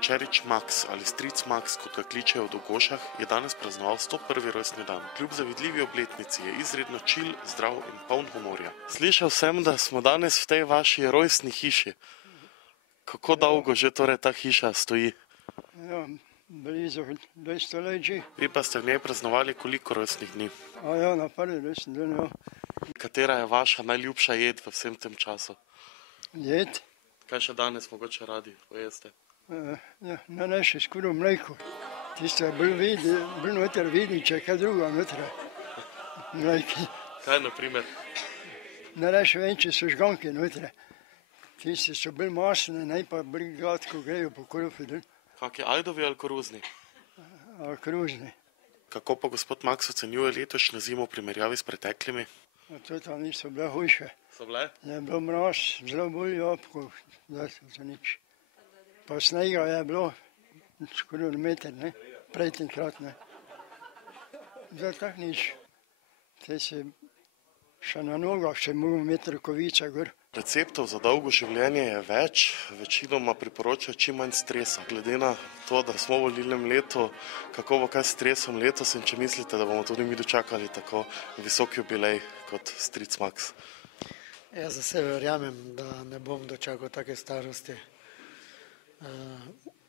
Čerič Max ali stric Max, kot ga kličejo v Dogošah, je danes praznoval 101. rojstni dan. Kljub zavidljivi obletnici je izredno čil, zdrav in poln humorja. Slišal sem, da smo danes v tej vaši rojstni hiši. Kako dolgo že torej ta hiša stoji? Ja, blizu 200 let že. Vi pa ste v njej praznovali koliko rojstnih dni? Ja, na prvi rojstni dan, ja. Katera je vaša najljubša jed v vsem tem času? Jed? Kaj še danes mogoče radi pojeste? Ja, na naše skoro mleko. Tisto je bolj noter vidi, če je kaj druga noter. Mleki. Kaj na primer? Na naše venče so žganke noter. Tisti so bolj masne, naj pa bolj gladko grejo po krofu. Kak je ajdovi ali koruzni? Koruzni. Kako pa gospod Max ocenjuje letošnjo zimo v primerjavi s preteklimi? To tam niso bile hujše. So bile? Je bilo mraz, zelo bolj jabko, da so nič. Pa snega je bilo skoraj meter, ne? Prej tenkrat, ne? Zdaj tak nič. Te se še na nogah še mogo imeti rokavice gor. Receptov za dolgo življenje je več, večinoma priporoča čim manj stresa. Glede na to, da smo v volilnem letu, kako bo kaj s stresom letos in če mislite, da bomo tudi mi dočakali tako visok jubilej kot stric Max? Jaz za sebe verjamem, da ne bom dočakal take starosti.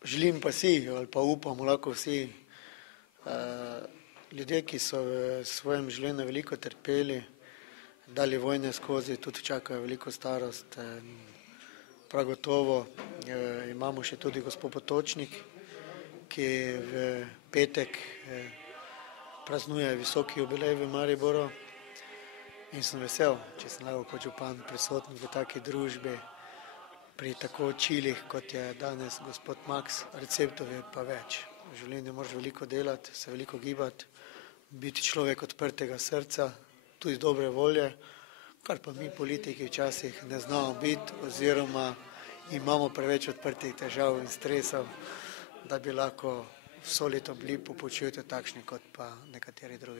Želim pa si, ali pa upamo lahko vsi, ljudje, ki so v svojem življenju veliko trpeli, dali vojne skozi, tudi čakajo veliko starost. Prav gotovo imamo še tudi gospod Potočnik, ki v petek praznuje visoki jubilej v Mariboru in sem vesel, če sem lahko kot župan prisoten v taki družbi pri tako čilih, kot je danes gospod Max. Receptov je pa več. V življenju moraš veliko delati, se veliko gibati, biti človek odprtega srca, tudi dobre volje, kar pa mi politiki včasih ne znamo biti oziroma imamo preveč odprtih težav in stresov, da bi lahko vso leto bili po počutju takšni kot pa nekateri drugi.